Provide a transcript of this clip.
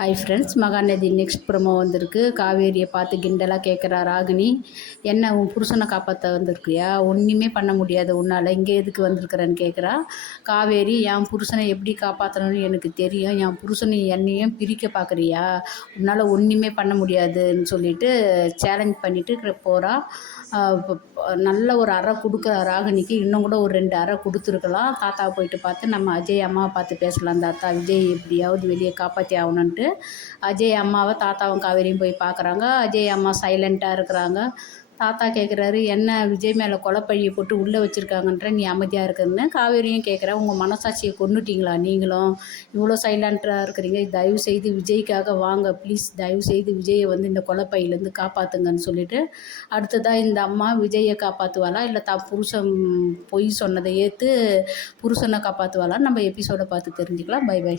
Hi friends Mahanadi next promo வந்திருக்கு. காவேரியை பார்த்து கிண்டலாக கேட்குறா ராகினி. என்ன உன் புருஷனை காப்பாற்ற வந்திருக்கியா? ஒன்றுமே பண்ண முடியாது உன்னால். இங்கே எதுக்கு வந்திருக்கிறேன்னு கேட்குறா காவேரி என் புருஷனை எப்படி காப்பாற்றணும்னு எனக்கு தெரியும். என் புருஷனை என்னையும் பிரிக்க பார்க்குறியா உன்னால் ஒன்றுமே பண்ண முடியாதுன்னு சொல்லிட்டு சேலஞ்ச் பண்ணிட்டு போகிறா நல்ல ஒரு அறை கொடுக்குற ராகினிக்கு. இன்னும் கூட ஒரு ரெண்டு அறை கொடுத்துருக்கலாம். தாத்தா போயிட்டு பார்த்து நம்ம அஜய் அம்மாவை பார்த்து பேசலாம் தாத்தா. விஜய் எப்படியாவது வெளியே காப்பாற்றி ஆகணுன்ட்டு அஜய் அம்மாவை தாத்தாவும் காவேரியும் போய் பார்க்குறாங்க. அஜய் அம்மா சைலண்ட்டாக இருக்கிறாங்க. தாத்தா கேட்குறாரு என்ன விஜய் மேலே கொலப்பழியை போட்டு உள்ளே வச்சுருக்காங்கன்ற நீ அமைதியாக இருக்குன்னு? காவேரியும் கேட்குறேன் உங்கள் மனசாட்சியை கொண்டுட்டிங்களா நீங்களும்? இவ்வளோ சைலண்ட்டாக இருக்கிறீங்க. தயவு செய்து விஜய்க்காக வாங்க. ப்ளீஸ் தயவு செய்து விஜயை வந்து இந்த கொலப்பையிலேருந்து காப்பாற்றுங்கன்னு சொல்லிட்டு அடுத்ததாக இந்த அம்மா விஜயை காப்பாற்றுவாளா இல்லை தான் புருஷன் பொய் சொன்னதை ஏற்று புருஷனை காப்பாற்றுவாளா நம்ம எபிசோடை பார்த்து தெரிஞ்சுக்கலாம். By by